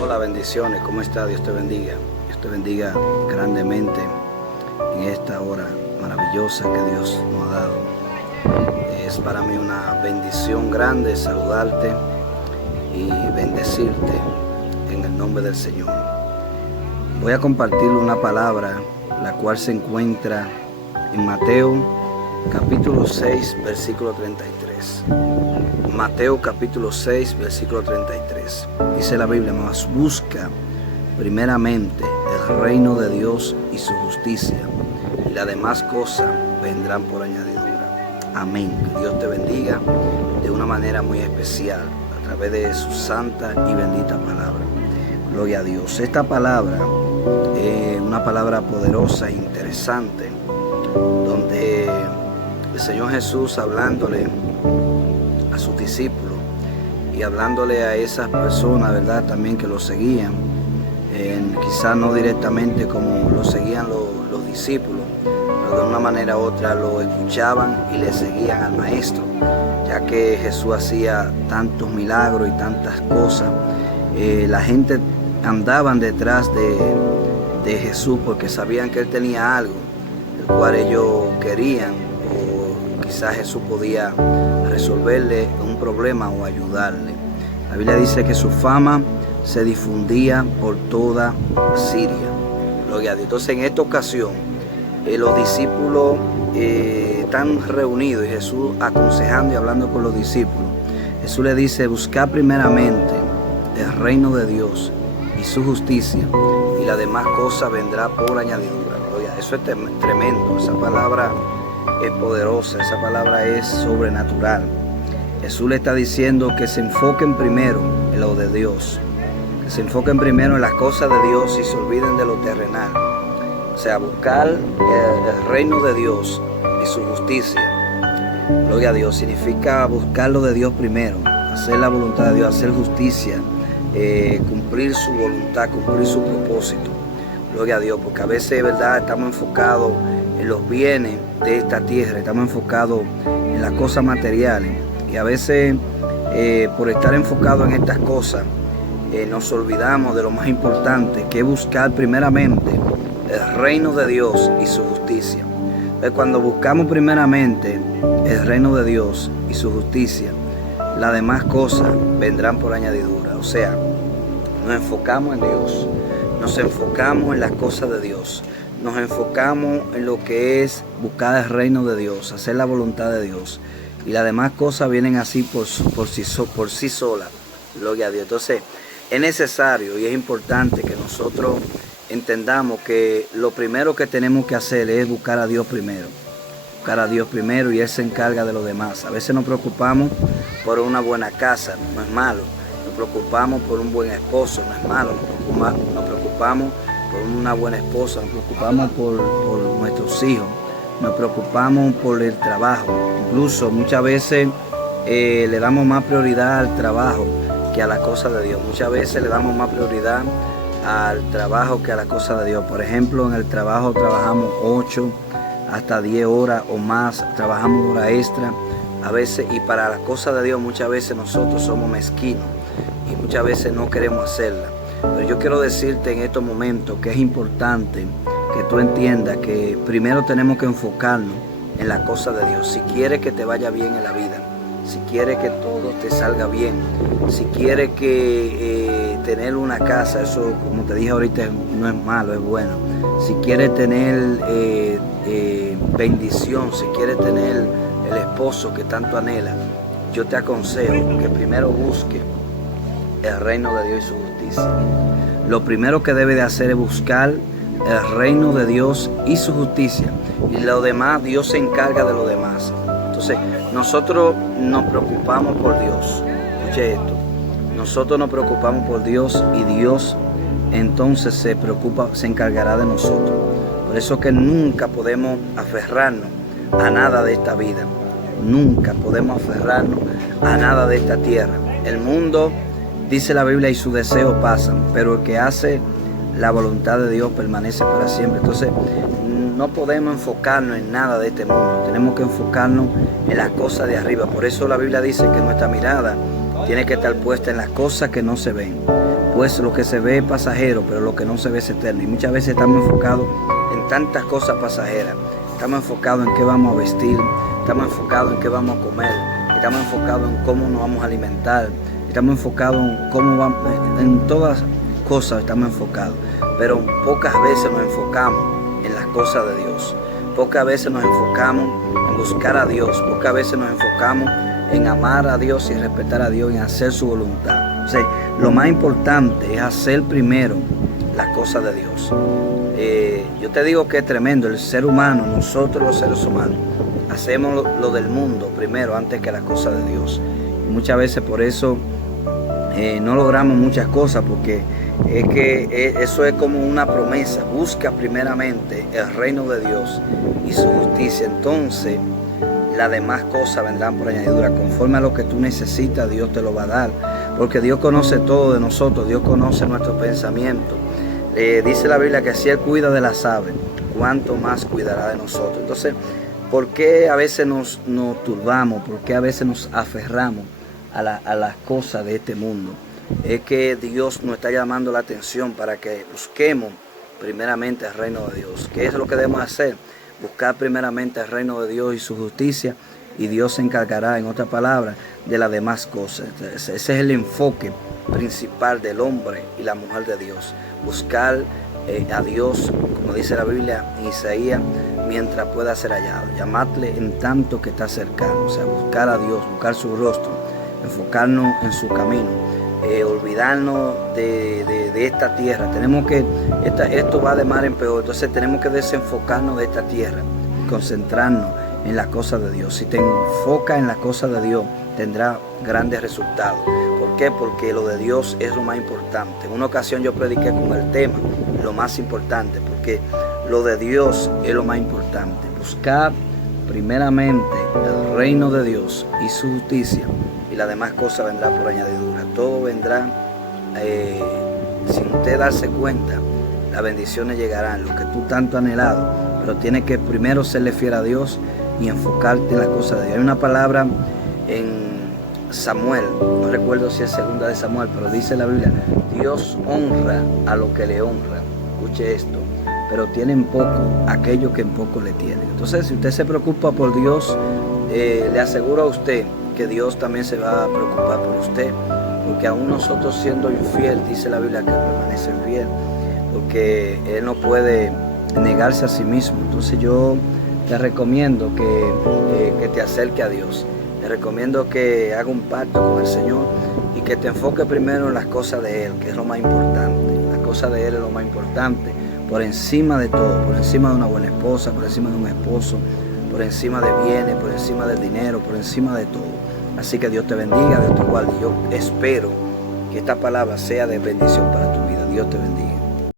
Hola, bendiciones, ¿cómo está? Dios te bendiga. Dios te bendiga grandemente en esta hora maravillosa que Dios nos ha dado. Es para mí una bendición grande saludarte y bendecirte en el nombre del Señor. Voy a compartir una palabra la cual se encuentra en Mateo capítulo 6 versículo 33. Mateo capítulo 6 versículo 33. Dice la Biblia: mas busca primeramente el reino de Dios y su justicia, y las demás cosas vendrán por añadidura. Amén. Que Dios te bendiga de una manera muy especial a través de su santa y bendita palabra. Gloria a Dios. Esta palabra es una palabra poderosa e interesante, donde el Señor Jesús, hablándole a sus discípulos y hablándole a esas personas, ¿verdad?, también que lo seguían, quizás no directamente como lo seguían los discípulos, pero de una manera u otra lo escuchaban y le seguían al Maestro, ya que Jesús hacía tantos milagros y tantas cosas. La gente andaban detrás de Jesús porque sabían que Él tenía algo, el cual ellos querían, o quizás Jesús podía resolverle un problema o ayudarle. La Biblia dice que su fama se difundía por toda Siria. Gloria a Dios. Entonces, en esta ocasión, los discípulos están reunidos y Jesús aconsejando y hablando con los discípulos. Jesús le dice: buscad primeramente el reino de Dios y su justicia, y la demás cosa vendrá por añadidura. Gloria. Eso es tremendo. Esa palabra es poderosa, esa palabra es sobrenatural. Jesús le está diciendo que se enfoquen primero en lo de Dios, que se enfoquen primero en las cosas de Dios y se olviden de lo terrenal. O sea, buscar el reino de Dios y su justicia. Gloria a Dios. Significa buscar lo de Dios primero, hacer la voluntad de Dios, hacer justicia, cumplir su voluntad, cumplir su propósito. Gloria a Dios, porque a veces, ¿verdad?, estamos enfocados en los bienes de esta tierra, estamos enfocados en las cosas materiales, y a veces por estar enfocados en estas cosas nos olvidamos de lo más importante, que es buscar primeramente el reino de Dios y su justicia. Entonces, cuando buscamos primeramente el reino de Dios y su justicia, las demás cosas vendrán por añadidura. O sea, nos enfocamos en Dios, nos enfocamos en las cosas de Dios, nos enfocamos en lo que es buscar el reino de Dios, hacer la voluntad de Dios, y las demás cosas vienen así por sí solas. Gloria a Dios. Entonces, es necesario y es importante que nosotros entendamos que lo primero que tenemos que hacer es buscar a Dios primero. Buscar a Dios primero, y Él se encarga de lo demás. A veces nos preocupamos por una buena casa, no es malo. Nos preocupamos por un buen esposo, no es malo. Nos preocupamos por una buena esposa, nos preocupamos por nuestros hijos, nos preocupamos por el trabajo. Incluso muchas veces le damos más prioridad al trabajo que a la cosa de Dios. Muchas veces le damos más prioridad al trabajo que a la cosa de Dios. Por ejemplo, en el trabajo trabajamos 8 hasta 10 horas o más, trabajamos horas extra a veces, y para la cosa de Dios muchas veces nosotros somos mezquinos y muchas veces no queremos hacerla. Pero yo quiero decirte en estos momentos que es importante que tú entiendas que primero tenemos que enfocarnos en la cosa de Dios. Si quieres que te vaya bien en la vida, si quieres que todo te salga bien, si quieres que tener una casa, eso como te dije ahorita no es malo, es bueno. Si quieres tener bendición, si quieres tener el esposo que tanto anhela, yo te aconsejo que primero busque el reino de Dios y su justicia. Lo primero que debe de hacer es buscar el reino de Dios y su justicia, y lo demás, Dios se encarga de lo demás. Entonces, nosotros nos preocupamos por Dios. Escuche esto. Nosotros nos preocupamos por Dios, y Dios entonces se encargará de nosotros. Por eso que nunca podemos aferrarnos a nada de esta vida. Nunca podemos aferrarnos a nada de esta tierra. El mundo, dice la Biblia, y sus deseos pasan, pero el que hace la voluntad de Dios permanece para siempre. Entonces, no podemos enfocarnos en nada de este mundo, tenemos que enfocarnos en las cosas de arriba. Por eso la Biblia dice que nuestra mirada tiene que estar puesta en las cosas que no se ven, pues lo que se ve es pasajero, pero lo que no se ve es eterno. Y muchas veces estamos enfocados en tantas cosas pasajeras, estamos enfocados en qué vamos a vestir, estamos enfocados en qué vamos a comer, estamos enfocados en cómo nos vamos a alimentar, estamos enfocados en cómo vamos, en todas cosas estamos enfocados, pero pocas veces nos enfocamos en las cosas de Dios. Pocas veces nos enfocamos en buscar a Dios, pocas veces nos enfocamos en amar a Dios y respetar a Dios y en hacer su voluntad. O sea, lo más importante es hacer primero las cosas de Dios. Yo te digo que es tremendo, el ser humano, nosotros los seres humanos, hacemos lo del mundo primero antes que las cosas de Dios. Y muchas veces por eso no logramos muchas cosas, porque es que eso es como una promesa. Busca primeramente el reino de Dios y su justicia, entonces las demás cosas vendrán por añadidura. Conforme a lo que tú necesitas, Dios te lo va a dar, porque Dios conoce todo de nosotros, Dios conoce nuestros pensamientos. Dice la Biblia que si Él cuida de las aves, ¿cuánto más cuidará de nosotros? Entonces, ¿por qué a veces nos turbamos? ¿Por qué a veces nos aferramos a las cosas de este mundo? Es que Dios nos está llamando la atención para que busquemos primeramente el reino de Dios. ¿Qué es lo que debemos hacer? Buscar primeramente el reino de Dios y su justicia, y Dios se encargará, en otras palabras, de las demás cosas. Ese es el enfoque principal del hombre y la mujer de Dios. Buscar a Dios, como dice la Biblia en Isaías, mientras pueda ser hallado. Llamadle en tanto que está cercano. O sea, buscar a Dios, buscar su rostro, enfocarnos en su camino. Olvidarnos de esta tierra. Tenemos que, esto va de mal en peor, entonces tenemos que desenfocarnos de esta tierra y concentrarnos en las cosas de Dios. Si te enfocas en las cosas de Dios, tendrás grandes resultados. ¿Por qué? Porque lo de Dios es lo más importante. En una ocasión yo prediqué con el tema, lo más importante, porque lo de Dios es lo más importante. Buscar primeramente el reino de Dios y su justicia, y las demás cosas vendrán por añadidura. Todo vendrá sin usted darse cuenta. Las bendiciones llegarán, lo que tú tanto has anhelado, pero tienes que primero serle fiel a Dios y enfocarte en las cosas de Dios. Hay una palabra en Samuel, no recuerdo si es segunda de Samuel, pero dice la Biblia: Dios honra a los que le honran. Escuche esto: pero tienen poco aquellos que en poco le tienen. Entonces, si usted se preocupa por Dios, le aseguro a usted que Dios también se va a preocupar por usted, porque aún nosotros siendo infiel, dice la Biblia que permanece fiel, porque Él no puede negarse a sí mismo. Entonces yo te recomiendo que te acerque a Dios, te recomiendo que haga un pacto con el Señor y que te enfoque primero en las cosas de Él, que es lo más importante. Las cosas de Él es lo más importante, por encima de todo, por encima de una buena esposa, por encima de un esposo, por encima de bienes, por encima del dinero, por encima de todo. Así que Dios te bendiga, Dios te guarde. Yo espero que esta palabra sea de bendición para tu vida. Dios te bendiga.